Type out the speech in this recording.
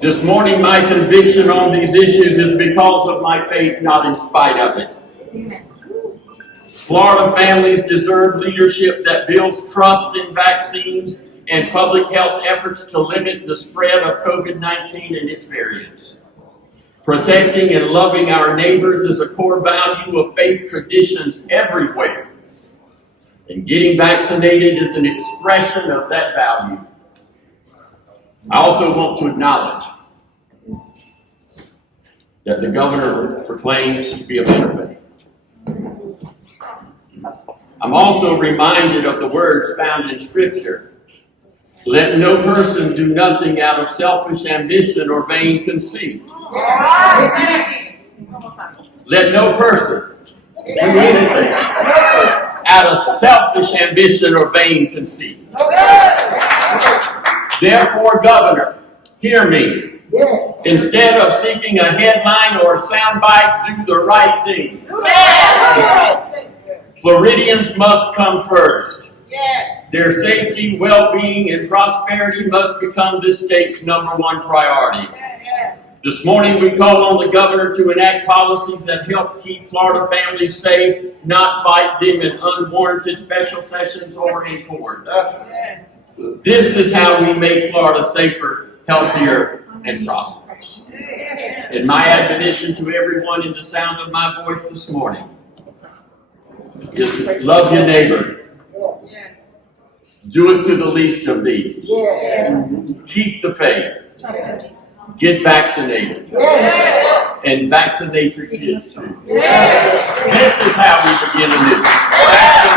This morning, my conviction on these issues is because of my faith, not in spite of it. Florida families deserve leadership that builds trust in vaccines and public health efforts to limit the spread of COVID-19 and its variants. Protecting and loving our neighbors is a core value of faith traditions everywhere. And getting vaccinated is an expression of that value. I also want to acknowledge that the governor proclaims to be a man of faith. I'm also reminded of the words found in Scripture. Let no person do nothing out of selfish ambition or vain conceit. Let no person do anything out of selfish ambition or vain conceit. Therefore, Governor, hear me. Yes. Instead of seeking a headline or a soundbite, do the right thing. Floridians must come first. Their safety, well-being, and prosperity must become this state's #1 priority. This morning, we call on the governor to enact policies that help keep Florida families safe, not fight them in unwarranted special sessions or in court. This is how we make Florida safer, healthier, and prosperous. And my admonition to everyone in the sound of my voice this morning is love your neighbor. Do it to the least of these. Keep the faith. Get vaccinated. And vaccinate your kids too. This is how we begin anew.